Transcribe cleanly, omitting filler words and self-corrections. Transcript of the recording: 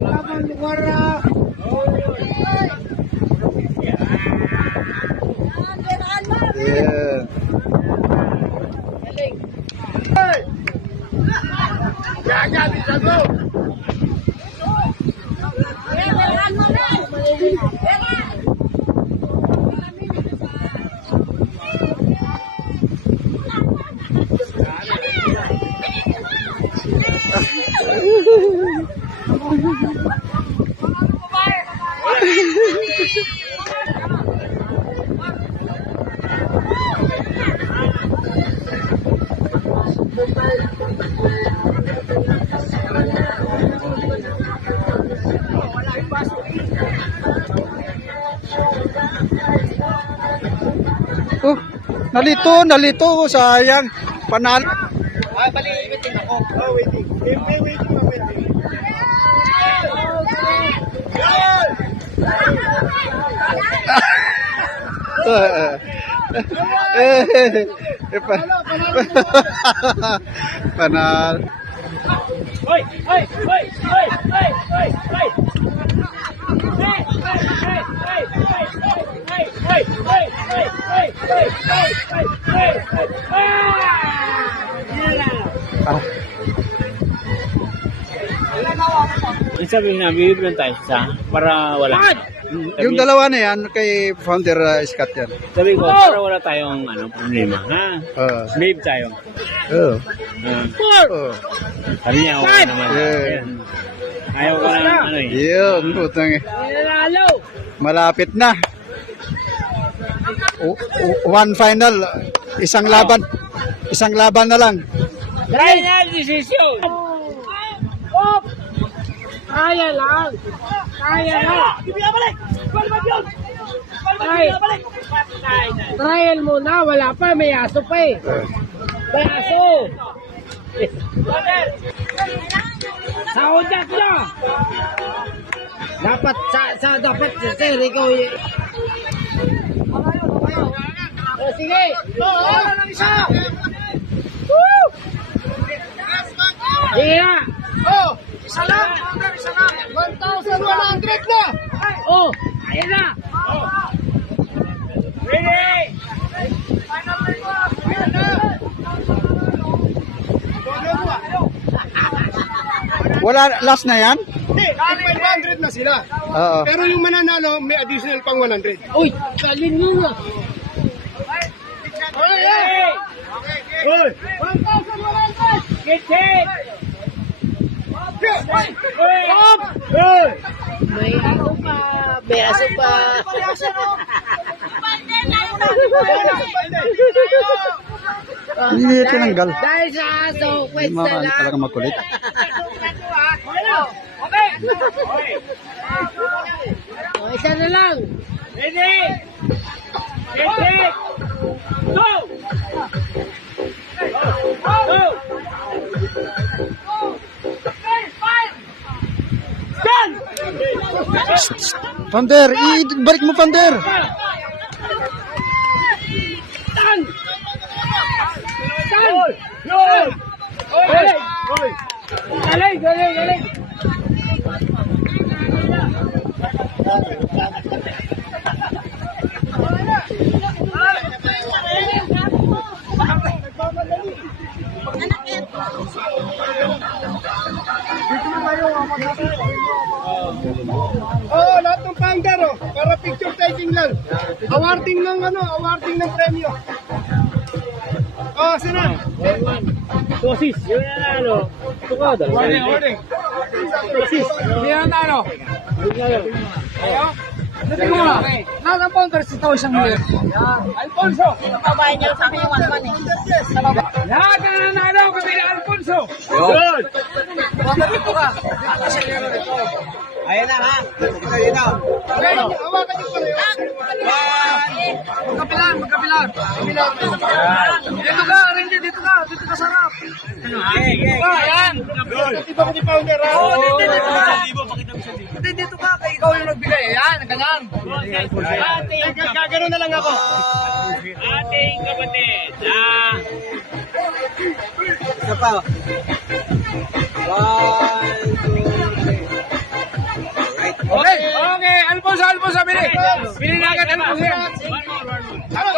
Yeah. Oh, nalito, sayang. Panalo. Ah, bali, waiting ako. Oh, waiting. Waiting. Panalo. Hoy! Ah, Sabi na, bibigyan tayo sa para wala. yung dalawa na yan kay Founder Scott yan. Sabi ko, para wala tayong problema. Ha? Babe tayo. Oh. Ah. Sabi niya, okay naman. Yeah. Ayaw ko lang Yun, putang malapit na. One final. Isang laban na lang. Final decision! Kaya lang! Trial muna, wala pa, may aso pa eh. May aso! Saudyak nyo! Dapat, dapat, sir, ikaw sige! Wala ng isa! Woo! Sige na! Oh! Isa lang! 1,100 na! Oh! Ayan na! Ready! Wala, last na yan? Hindi, 500 na sila. Oo. Pero yung mananalo, may additional pang 100. Uy! Kalin nyo na! Uy! 1,100! Get it! May ano pa! May aso pa! Hindi tinanggal. Dahil sa aso, pwede na lang! Talaga makulit. O, isa na lang! Ready! Get it! Go! Go! Founder, balik mo Founder. Galing! Oh, lahat ng founder, oh. Para picture taking lang. Awarding ng premyo. Oh, sino? Tosis, yun na Ito ka, dalawa. Warning. Tosis. Hindi na ano. Dito ko nga. Lahat ng founders, ito isang million. Alfonso. Pabayan niyo sa akin yung 1,100 eh. Lahat na nanalo kami ni Alfonso. Yun! Dito ka. Dito sa inyo dito. Ayan na ha. Dito. Okay, hawakan niyo pala yun. Magkapilan. Dito ka, Renji, dito ka sa harap. Ayan. Dito ko ni founder, ha? Hindi, dito ka, kay ikaw yung nagbigay. Ayan, ganyan. Gagano na lang ako. Ating kapatid. Isa pa. 1, 2, 3. Alfonso, bili. Bili na agad, Alfonso yan. Ano,